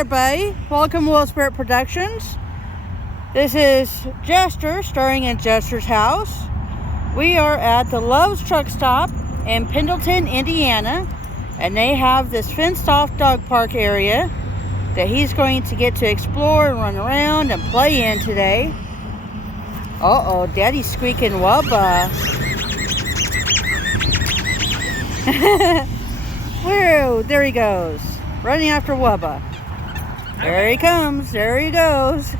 everybody. Welcome to Wolvespirit Productions. This is Jester, starring in Jester's house. We are at the Love's Truck Stop in Pendleton, Indiana. And they have this fenced-off dog park area that he's going to get to explore and run around and play in today. Uh-oh, Daddy's squeaking Wubba. Whoa, there he goes. Running after Wubba. There he comes. There he goes.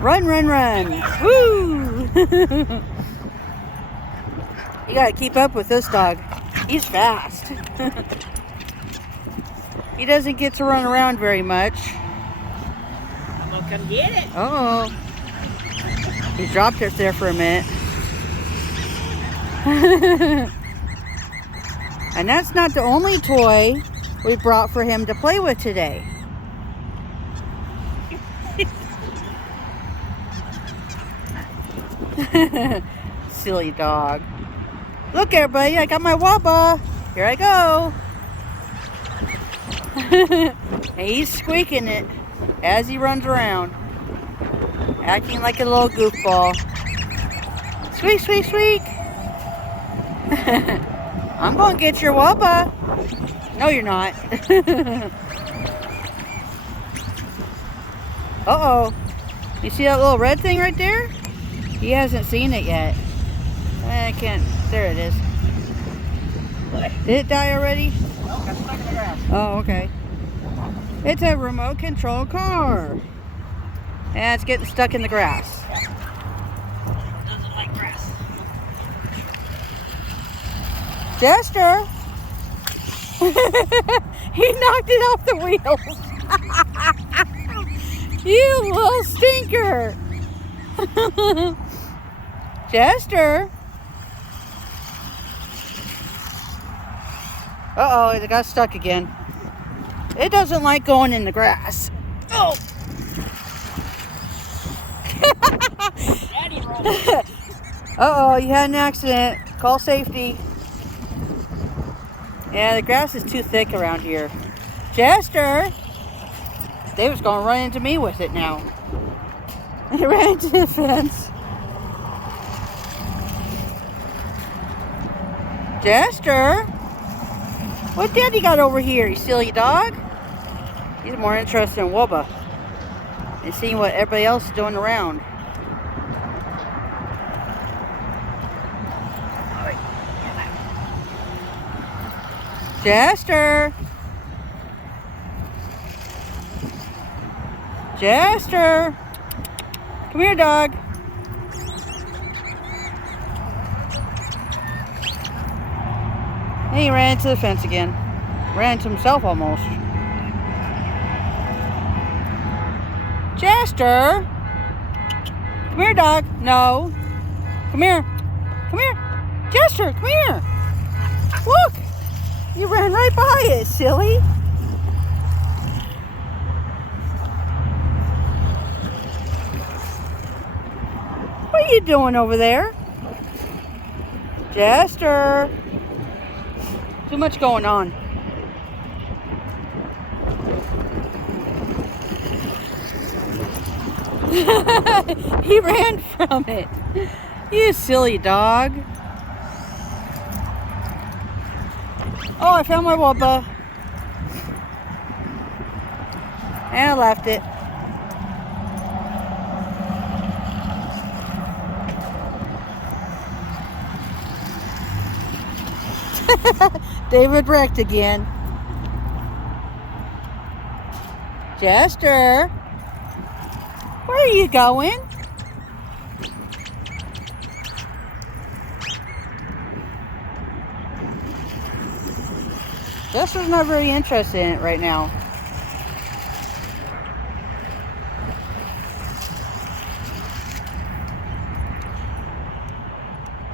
Run, run, run. Woo! You gotta keep up with this dog. He's fast. He doesn't get to run around very much. I'm gonna come get it. Uh-oh. He dropped it there for a minute. And that's not the only toy we brought for him to play with today. Silly dog. Look, everybody, I got my Wubba. Here I go. And he's squeaking it as he runs around, acting like a little goofball. Squeak, squeak, squeak. I'm going to get your Wubba. No, you're not. Uh-oh. You see that little red thing right there? He hasn't seen it yet. I can't. There it is. Did it die already? No, got stuck in the grass. Oh, okay. It's a remote control car. And it's getting stuck in the grass. Doesn't like grass. Jester! He knocked it off the wheels. You little stinker. Jester. Uh-oh, it got stuck again. It doesn't like going in the grass. Oh. Daddy rolled. Uh-oh, you had an accident. Call safety. Yeah, the grass is too thick around here. Jester! David's going to run into me with it now. He ran into the fence. Jester! What Daddy got over here, you silly dog? He's more interested in Wubba and seeing what everybody else is doing around. Jester! Jester! Come here, dog. And he ran into the fence again. Ran into himself almost. Jester! Come here, dog. No. Come here. Come here. Jester, come here. Look! You ran right by it, silly. What are you doing over there? Jester. Too much going on. He ran from it. You silly dog. Oh, I found my Wubba. And I left it. David wrecked again. Jester, where are you going? Jester's not very interested in it right now.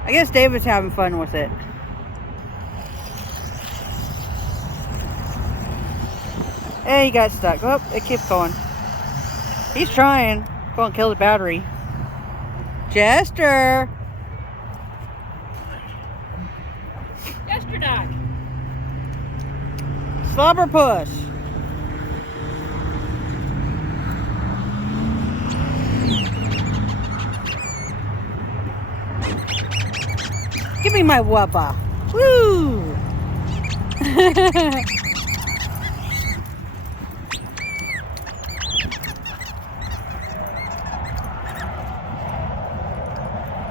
I guess David's having fun with it. Hey, he got stuck. Oh, it keeps going. He's trying. Go and kill the battery. Jester! Jester dog. Slobberpuss. Give me my Wubba. Woo!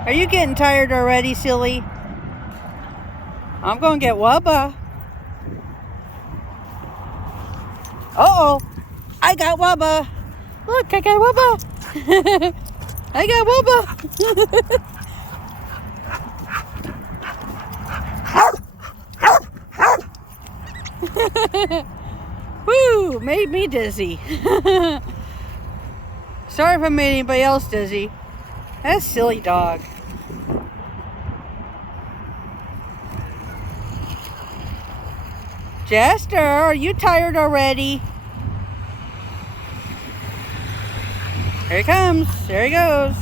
Are you getting tired already, silly? I'm gonna get Wubba. Uh-oh. I got Wubba. Look, I got Wubba. I got Wubba. Woo, made me dizzy. Sorry if I made anybody else dizzy. That's a silly dog. Jester, are you tired already? Here he comes. There he goes.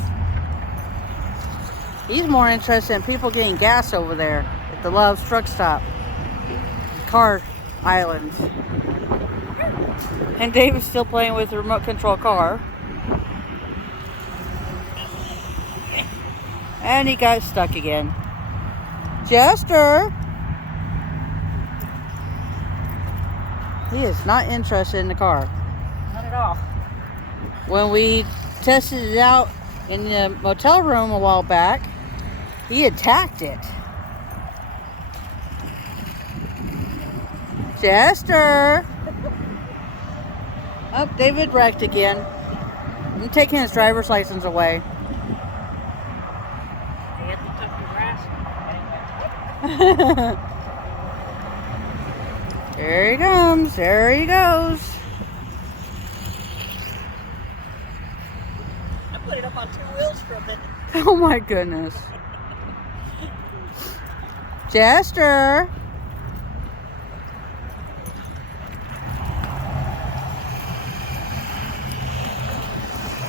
He's more interested in people getting gas over there at the Love's truck stop. Car island. And David's still playing with the remote control car. And he got stuck again. Jester! He is not interested in the car. Not at all. When we tested it out in the motel room a while back, he attacked it. Jester! Oh, David wrecked again. I'm taking his driver's license away. You have to touch the grass. There he comes. There he goes. I put it up on 2 wheels for a minute. Oh my goodness. Jester.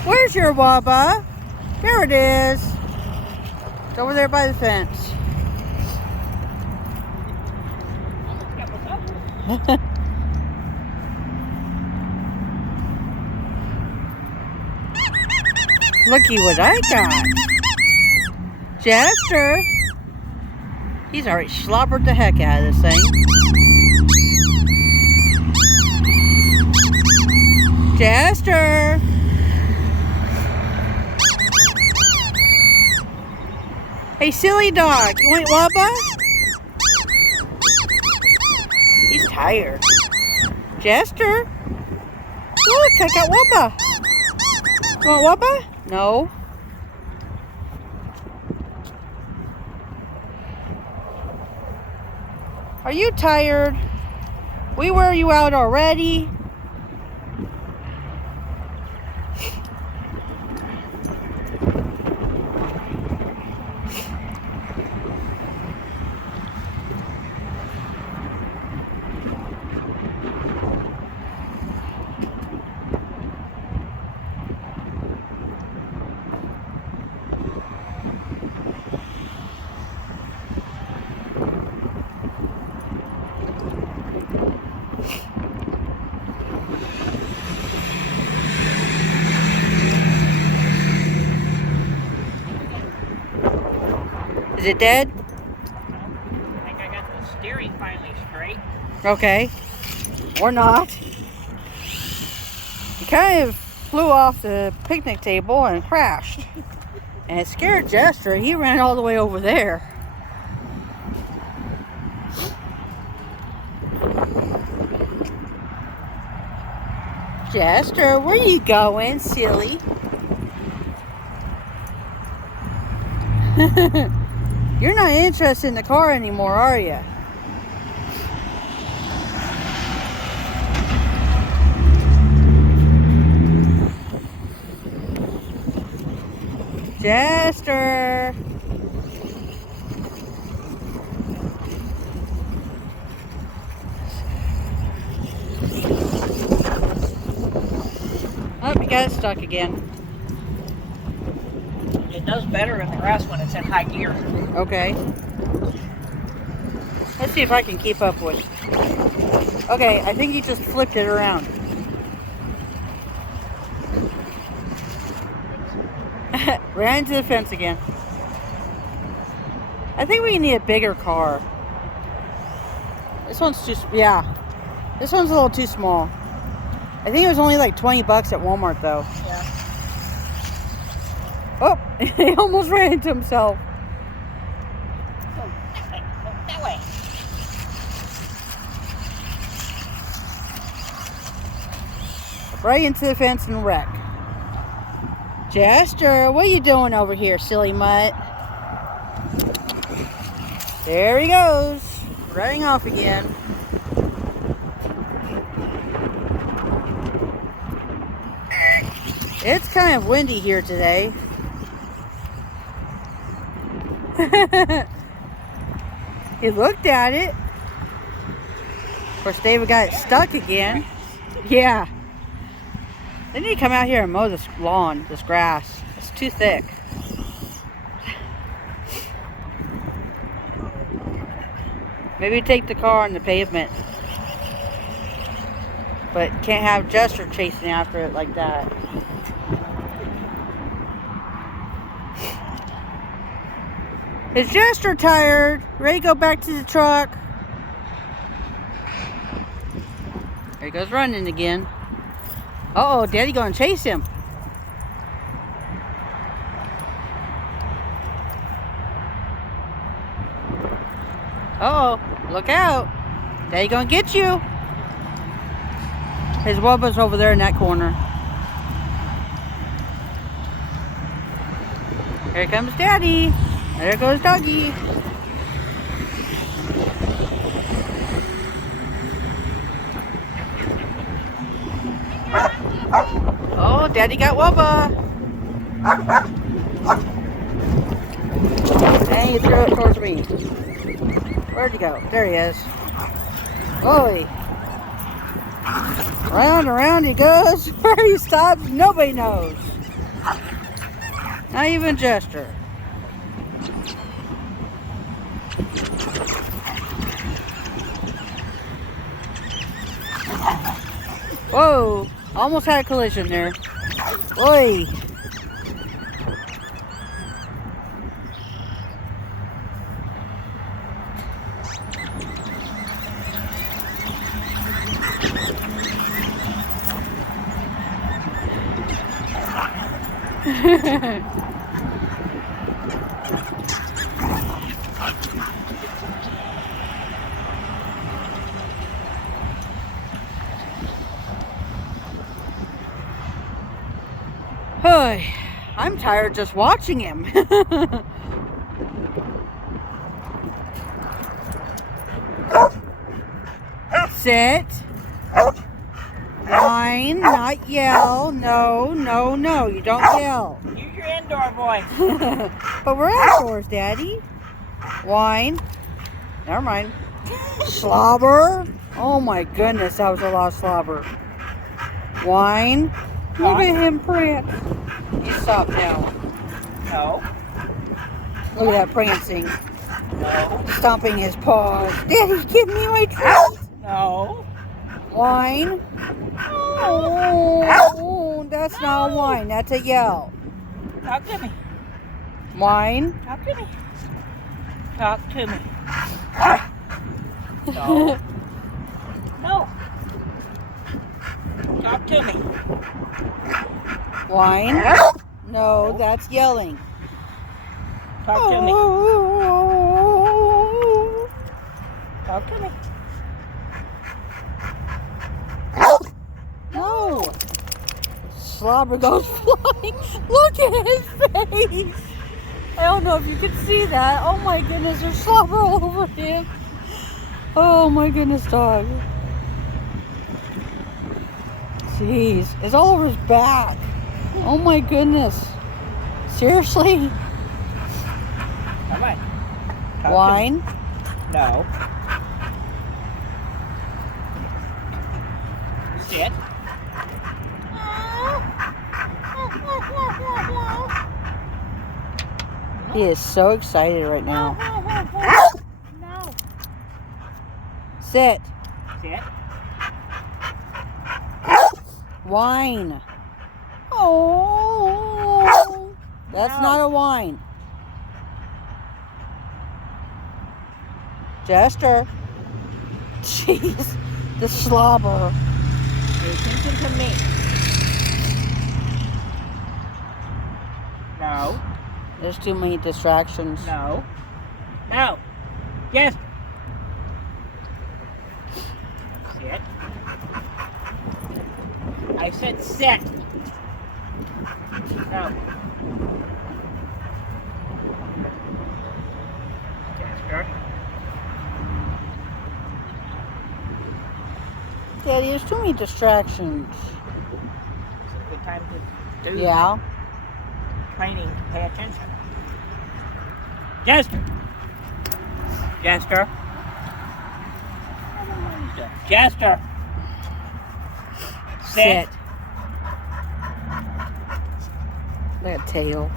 Where's your Wubba? There it is. It's over there by the fence. Looky what I got. Jester. He's already slobbered the heck out of this thing. Jester. Hey, silly dog. You want Wubba? He's tired. Jester. Look, I got Wubba. You want Wubba? No. Are you tired? We wear you out already. Is it dead? I think I got the steering finally straight. Okay. Or not. He kind of flew off the picnic table and crashed. And it scared Jester. He ran all the way over there. Jester, where you going, silly? You're not interested in the car anymore, are you? Jester! Oh, you got stuck again. It does better in the grass when it's in high gear. Okay. Let's see if I can keep up with. Okay, I think he just flipped it around. Ran into the fence again. I think we need a bigger car. This one's too, yeah. This one's a little too small. I think it was only like 20 bucks at Walmart though. Yeah. Oh, he almost ran into himself. Go that way. Right into the fence and wreck. Jester, what are you doing over here, silly mutt? There he goes. Running off again. It's kind of windy here today. He looked at it. Of course, David got it stuck again. Yeah. They need to come out here and mow this lawn, this grass. It's too thick. Maybe take the car on the pavement. But can't have Jester chasing after it like that. Is Jester tired? Ready to go back to the truck? There he goes running again. Uh-oh, Daddy gonna chase him. Uh-oh, look out. Daddy gonna get you. His Wubba's over there in that corner. Here comes Daddy. There goes Doggy. Oh, Daddy got Wubba. And he threw it towards me. Where'd he go? There he is. Whoa. Round and round he goes. Where he stops, nobody knows. Not even Jester. Whoa. Almost had a collision there. Oi. I'm tired just watching him. Sit. Whine, not yell. No, no, no. You don't yell. Use your indoor voice. But we're outdoors, Daddy. Whine. Never mind. Slobber. Oh my goodness, that was a lot of slobber. Whine. Look at him prance. You stop now. No. Look at that prancing. No. Stomping his paws. Daddy, give me my treat. No. Whine. Oh, that's not a whine. That's a yell. Talk to me. Whine. Talk to me. Talk to me. No. No. Talk to me. Whine. No, that's yelling. Talk to me. Talk to me. No. Slobber goes flying. Look at his face. I don't know if you can see that. Oh my goodness, there's slobber all over him. Oh my goodness, dog. Jeez, it's all over his back. Oh my goodness. Seriously? Come on. Talk Whine? to me. No. Sit. He is so excited right now. No. Sit. Sit. Whine. Oh. That's No. not a whine. Jester. Jeez. The slobber. Pay attention to me. No. There's too many distractions. No. No. Yes. Sit. I said sit. No. Jester. Daddy, there's too many distractions. It's a good time to do Yeah. training. Pay attention. Jester. Jester. Jester. Sit. Look at tail.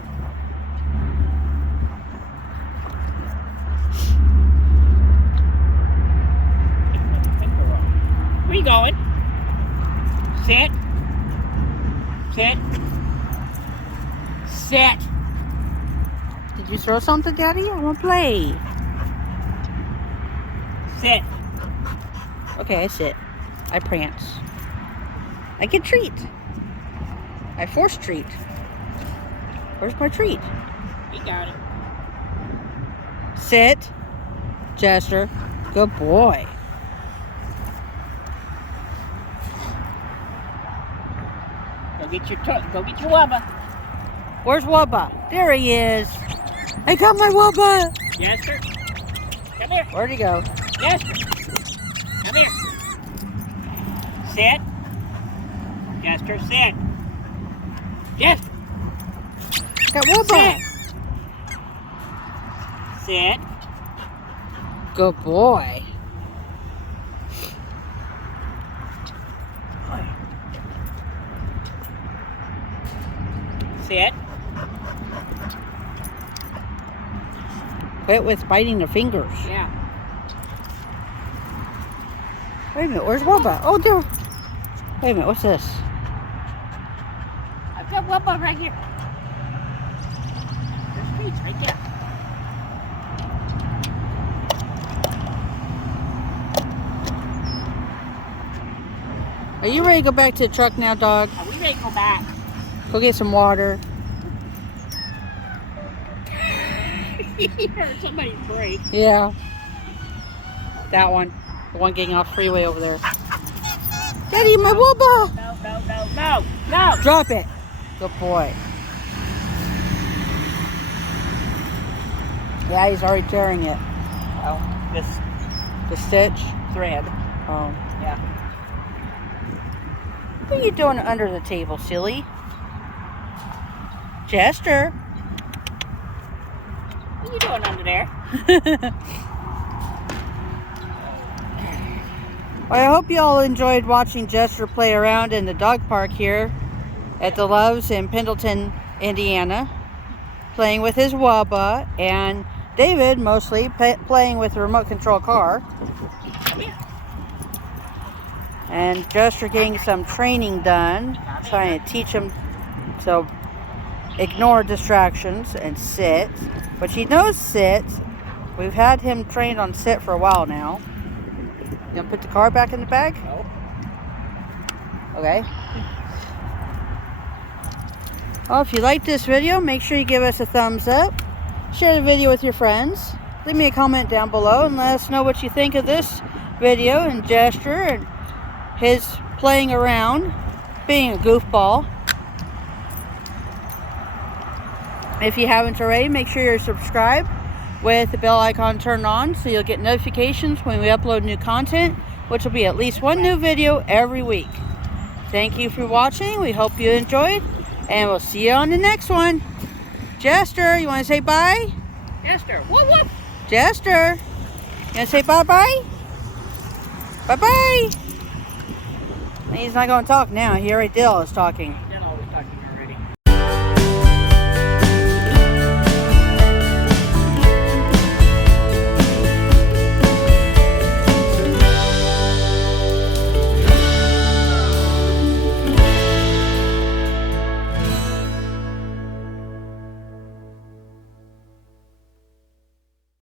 Where you going? Sit. Sit. Sit. Did you throw something, Daddy? I want to play. Sit. Okay, I sit. I prance. I get treat. I force treat. Where's my treat? You got it. Sit. Jester. Good boy. Go get your Wubba. Where's Wubba? There he is. I got my Wubba. Jester. Come here. Where'd he go? Jester. Come here. Sit. Jester, sit. Jester. Got Wubba. Sit. Good boy. Sit. Quit with biting the fingers. Yeah. Wait a minute, where's Wubba? Oh, there. Wait a minute, what's this? I've got Wubba right here. There's treats right there. Are you ready to go back to the truck now, dog? Are we ready to go back? Go get some water. You heard somebody break. Yeah. That one. The one getting off freeway over there. Daddy, my Wubba! No. Drop it. Good boy. Yeah, he's already tearing it. Oh, this The stitch? thread. Oh. Yeah. What are you doing under the table, silly? Jester. What are you doing under there? Well, I hope you all enjoyed watching Jester play around in the dog park here at the Loves in Pendleton, Indiana, playing with his Wubba, and David mostly playing with the remote control car. Come here. And Jester getting some training done, trying to teach him to ignore distractions and sit. But he knows sit. We've had him trained on sit for a while now. You gonna put the car back in the bag? No. Okay. Well, if you like this video, make sure you give us a thumbs up. Share the video with your friends. Leave me a comment down below and let us know what you think of this video and Jester and his playing around, being a goofball. If you haven't already, make sure you're subscribed with the bell icon turned on so you'll get notifications when we upload new content, which will be at least one new video every week. Thank you for watching. We hope you enjoyed, and we'll see you on the next one. Jester, you want to say bye? Jester, whoop. Jester, you want to say bye-bye? Bye-bye. He's not going to talk now. He already did all his talking.